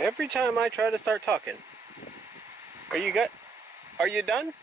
Every time I try to start talking. Are you good? Are you done?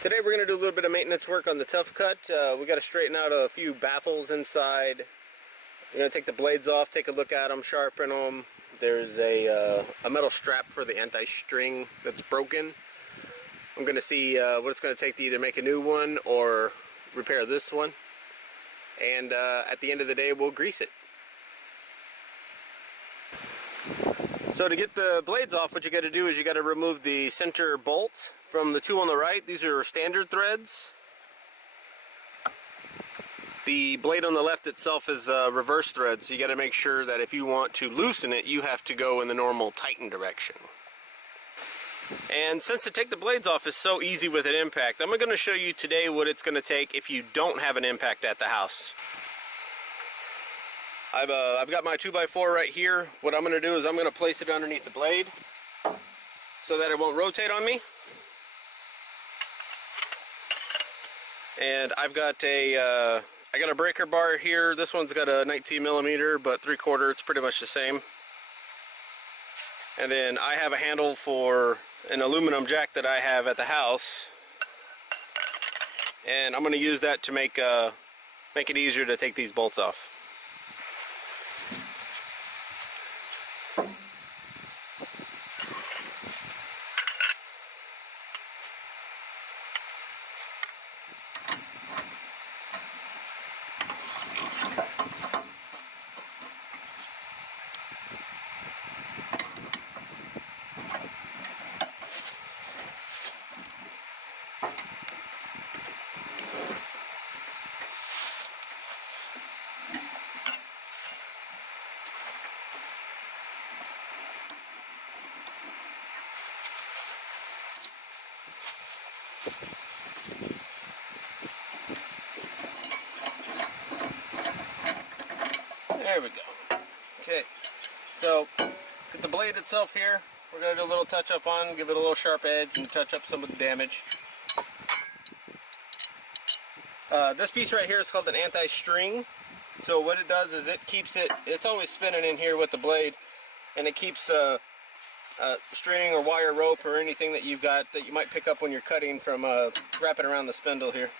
Today we're going to do a little bit of maintenance work on the tough cut. We got to straighten out a few baffles inside. We're going to take the blades off, take a look at them, sharpen them. There's a metal strap for the anti-string that's broken. I'm going to see what it's going to take to either make a new one or repair this one. And at the end of the day we'll grease it. So to get the blades off, what you got to do is you got to remove the center bolt from the two on the right. These are standard threads. The blade on the left itself is a reverse thread, so you got to make sure that if you want to loosen it, you have to go in the normal tighten direction. And since to take the blades off is so easy with an impact, I'm going to show you today what it's going to take if you don't have an impact at the house. I've got my 2x4 right here. What I'm going to do is I'm going to place it underneath the blade so that it won't rotate on me. And I've got a I got a breaker bar here. This one's got a 19mm, but 3/4, it's pretty much the same. And then I have a handle for an aluminum jack that I have at the house, and I'm going to use that to make it easier to take these bolts off. There we go. Okay, so get the blade itself here. We're going to do a little touch up on, give it a little sharp edge and touch up some of the damage. This piece right here is called an anti-string. So what it does is it keeps it's always spinning in here with the blade, and it keeps string or wire rope or anything that you've got that you might pick up when you're cutting from wrapping around the spindle here.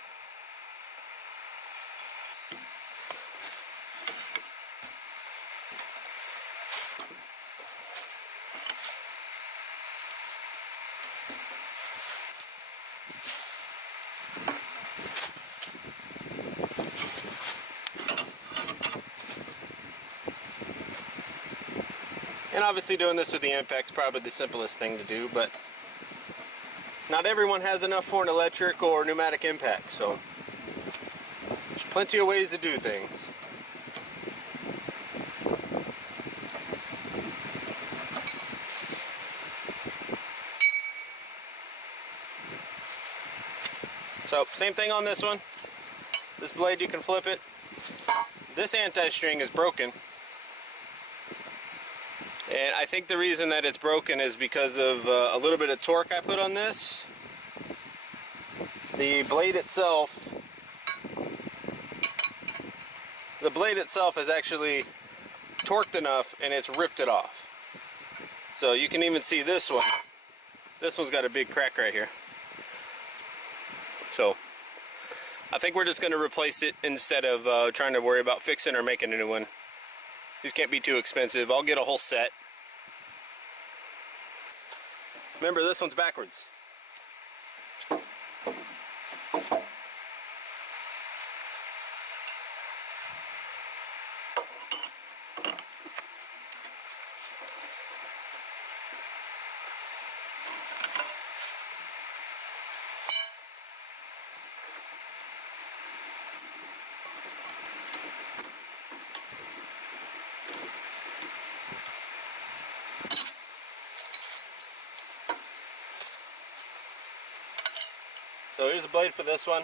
And obviously doing this with the impact's probably the simplest thing to do, but not everyone has enough for an electric or pneumatic impact, so there's plenty of ways to do things. So same thing on this one. This blade, you can flip it. This anti-string is broken. And I think the reason that it's broken is because of a little bit of torque I put on this. The blade itself is actually torqued enough and it's ripped it off. So you can even see this one. This one's got a big crack right here. So I think we're just going to replace it instead of trying to worry about fixing or making a new one. These can't be too expensive. I'll get a whole set. Remember, this one's backwards. So here's the blade for this one.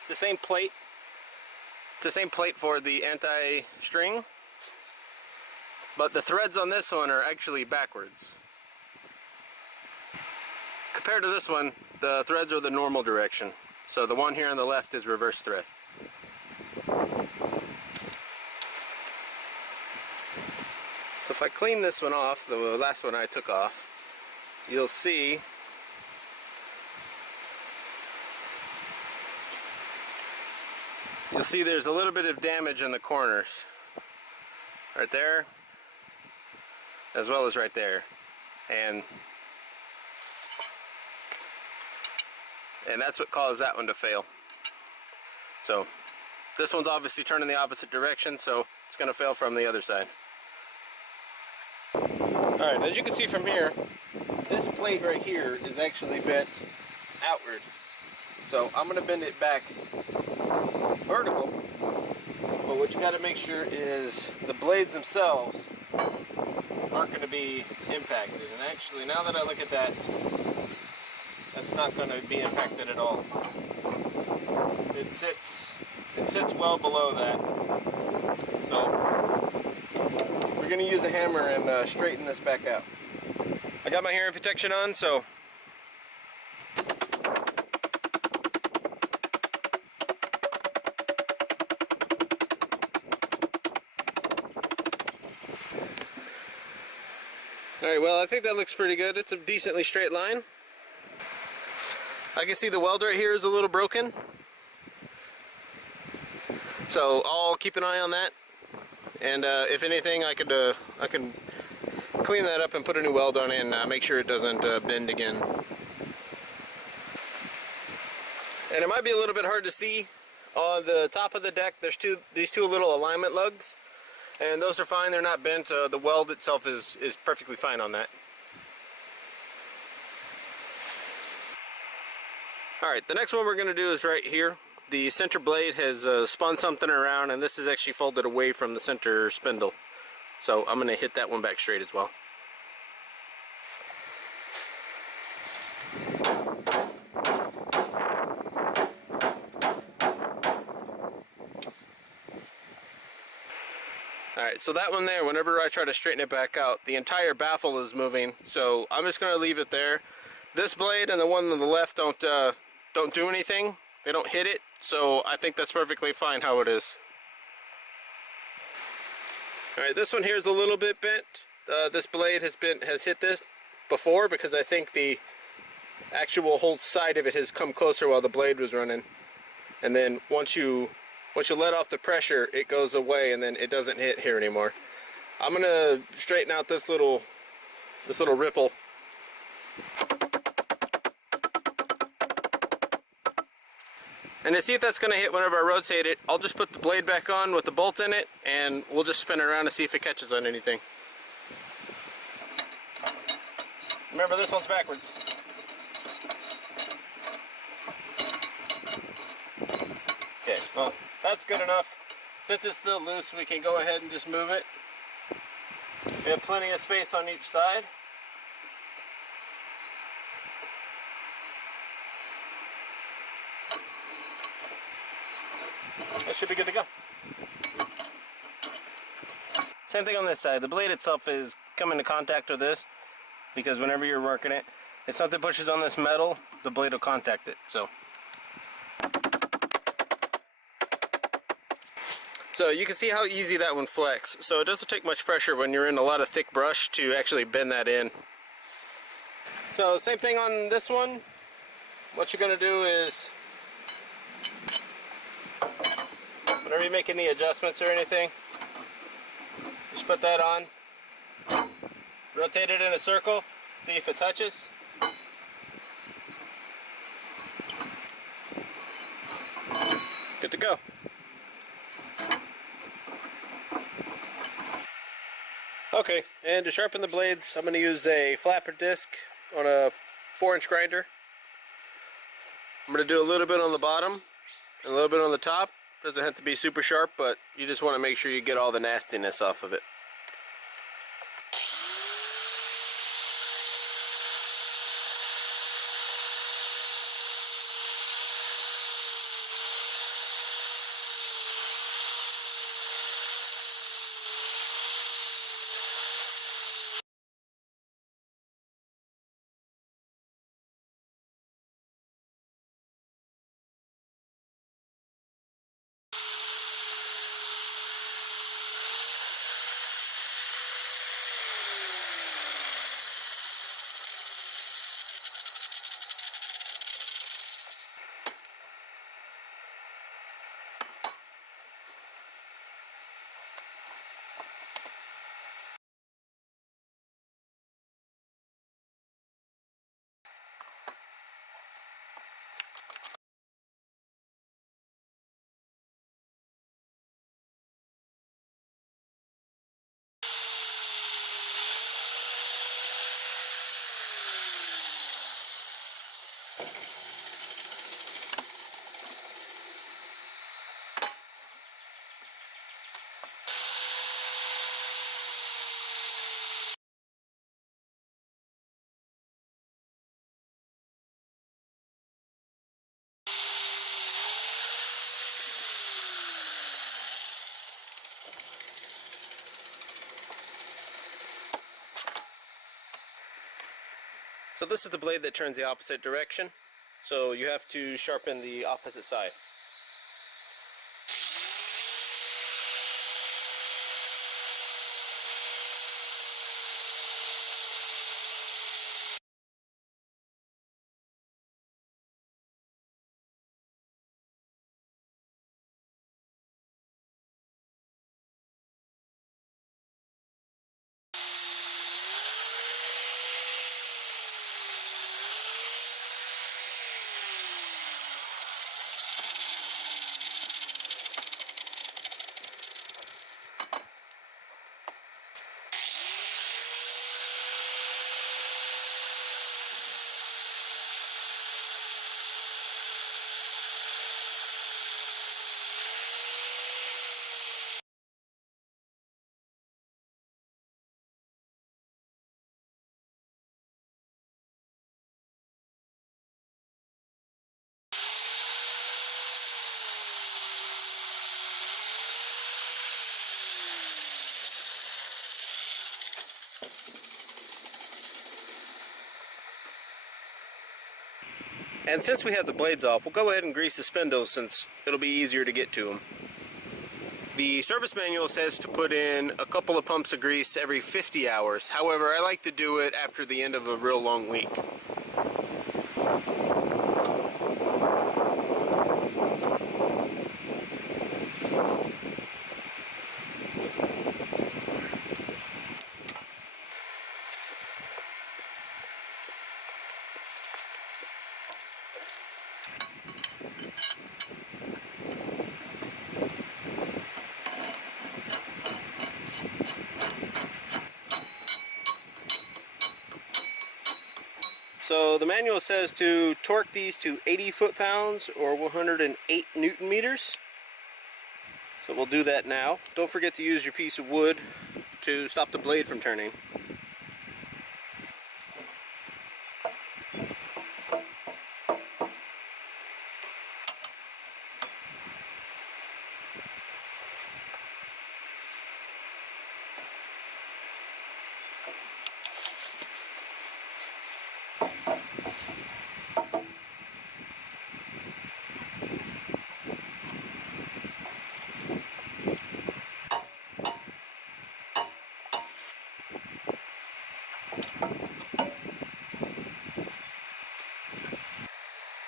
It's the same plate. It's the same plate for the anti-string, but the threads on this one are actually backwards. Compared to this one, the threads are the normal direction. So the one here on the left is reverse thread. So if I clean this one off, the last one I took off, you'll see there's a little bit of damage in the corners. Right there, as well as right there. And that's what caused that one to fail. So this one's obviously turning the opposite direction, so it's going to fail from the other side. Alright, as you can see from here, this plate right here is actually bent outward. So I'm going to bend it back vertical, but what you got to make sure is the blades themselves aren't going to be impacted. And actually, now that I look at that, that's not going to be impacted at all. It sits well below that. So we're going to use a hammer and straighten this back out. I got my hearing protection on, so alright, well, I think that looks pretty good. It's a decently straight line. I can see the weld right here is a little broken. So I'll keep an eye on that. And if anything, I could clean that up and put a new weld on it and make sure it doesn't bend again. And it might be a little bit hard to see. On the top of the deck, there's these two little alignment lugs. And those are fine, they're not bent. The weld itself is perfectly fine on that. Alright, the next one we're going to do is right here. The center blade has spun something around, and this is actually folded away from the center spindle. So I'm going to hit that one back straight as well. Alright, so that one there, whenever I try to straighten it back out, the entire baffle is moving, so I'm just going to leave it there. This blade and the one on the left don't do anything. They don't hit it, so I think that's perfectly fine how it is. Alright, this one here is a little bit bent. This blade has hit this before because I think the actual whole side of it has come closer while the blade was running. And then once you let off the pressure, it goes away and then it doesn't hit here anymore. I'm gonna straighten out this little ripple. And to see if that's going to hit whenever I rotate it, I'll just put the blade back on with the bolt in it, and we'll just spin it around to see if it catches on anything. Remember, this one's backwards. Okay, well, that's good enough. Since it's still loose, we can go ahead and just move it. We have plenty of space on each side. That should be good to go. Same thing on this side. The blade itself is coming into contact with this because whenever you're working it, if something pushes on this metal, the blade will contact it. So you can see how easy that one flex. So it doesn't take much pressure when you're in a lot of thick brush to actually bend that in. So same thing on this one. What you're going to do is, whenever you make any adjustments or anything, just put that on, rotate it in a circle, see if it touches. Good to go. Okay, and to sharpen the blades, I'm going to use a flapper disc on a 4-inch grinder. I'm going to do a little bit on the bottom and a little bit on the top. Doesn't have to be super sharp, but you just want to make sure you get all the nastiness off of it. So this is the blade that turns the opposite direction, so you have to sharpen the opposite side. And since we have the blades off, we'll go ahead and grease the spindles since it'll be easier to get to them. The service manual says to put in a couple of pumps of grease every 50 hours. However, I like to do it after the end of a real long week. So the manual says to torque these to 80 foot-pounds or 108 Newton meters. So we'll do that now. Don't forget to use your piece of wood to stop the blade from turning.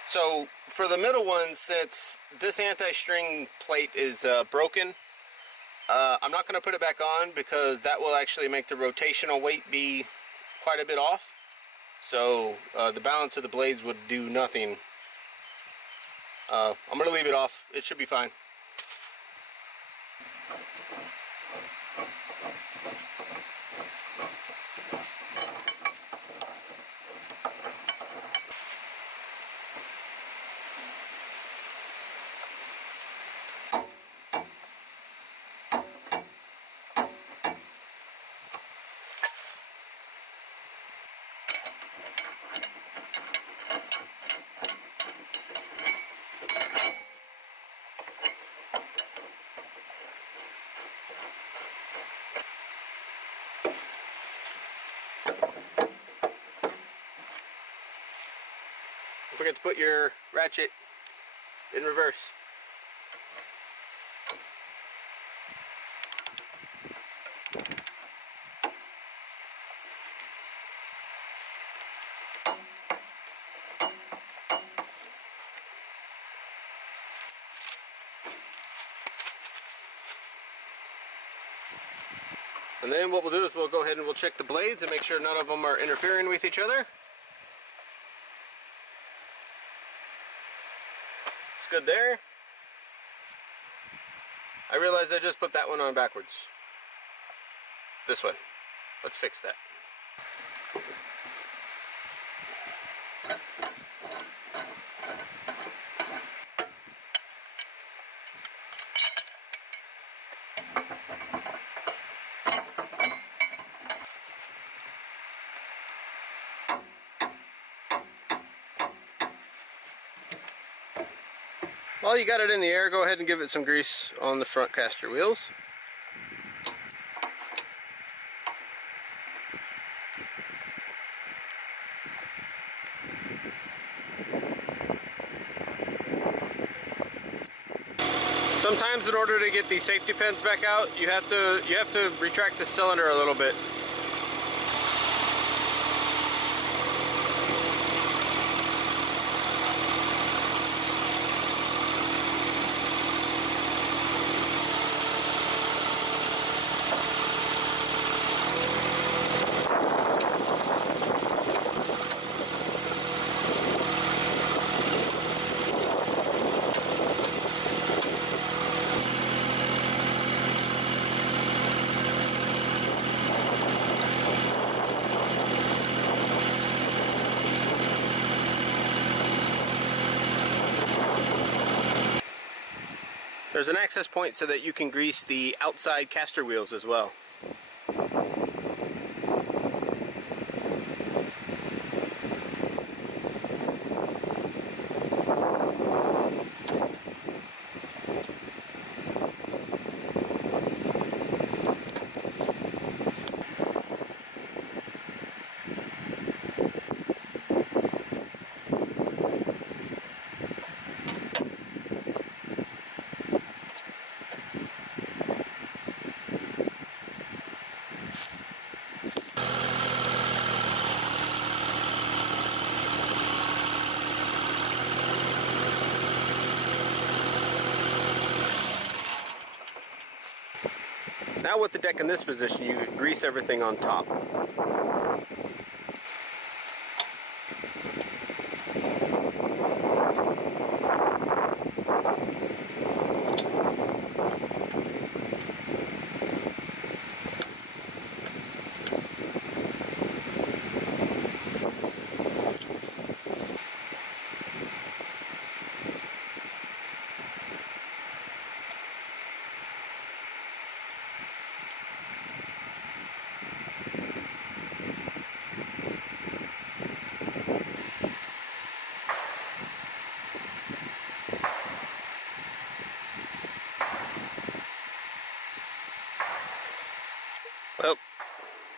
So for the middle one, since this anti-string plate is broken, I'm not going to put it back on because that will actually make the rotational weight be quite a bit off. So the balance of the blades would do nothing. I'm going to leave it off. It should be fine. Don't forget to put your ratchet in reverse. And then what we'll do is we'll go ahead and we'll check the blades and make sure none of them are interfering with each other. It's good there. I realized I just put that one on backwards. This one. Let's fix that. While you got it in the air, go ahead and give it some grease on the front caster wheels. Sometimes in order to get these safety pins back out, you have to retract the cylinder a little bit. There's an access point so that you can grease the outside caster wheels as well. Now with the deck in this position, you can grease everything on top.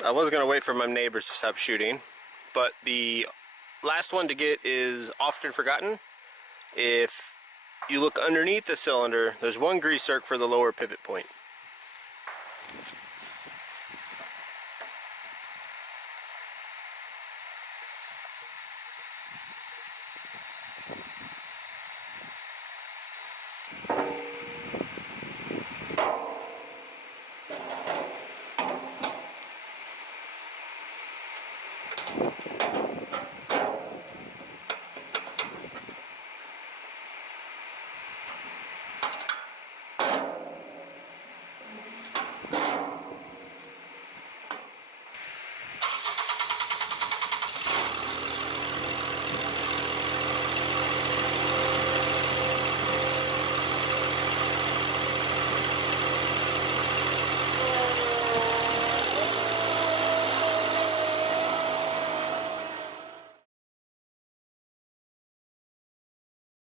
I was going to wait for my neighbors to stop shooting, but the last one to get is often forgotten. If you look underneath the cylinder, there's one grease zerk for the lower pivot point.